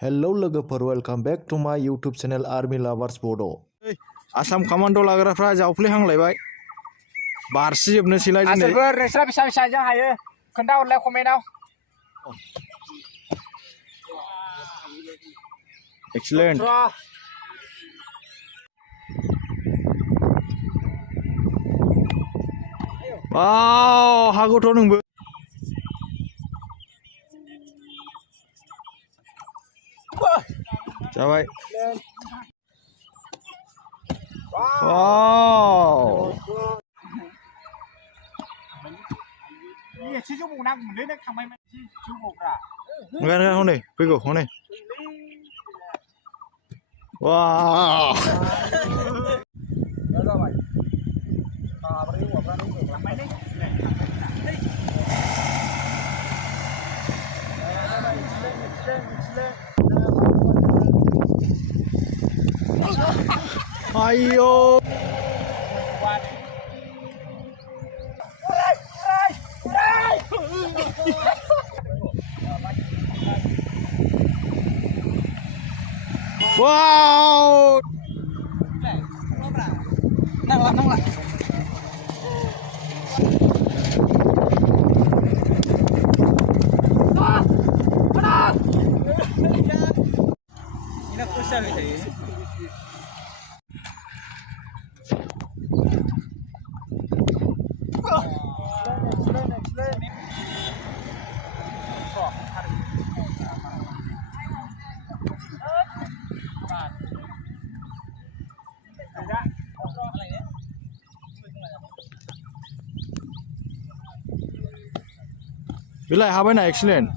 Hello लोगोफोर welcome back to my YouTube channel army lovers बड'। आसाम कमान्ड' लाग्राफ्रा जावफ्लेहांलायबाय बारसिजोबनोसैलाय दिनै। आसोलफोर नोंस्रा बेसेबां बेसेबांजों हायो खोन्थाहरलाय कमेन्टआव। एक्सिलेन्ट। हागौथ' नोंबो। जाबाय। एसे जौबाव नांगौमोनलै नों थांबायमोन एसे जौबावब्रा। ओंखायनो हनै फैगौ हनै। जाबाय माब्रै हौवाफ्रानो थांबायलै आयौ wow nang ini khusus nih. Bilai habai na excellent.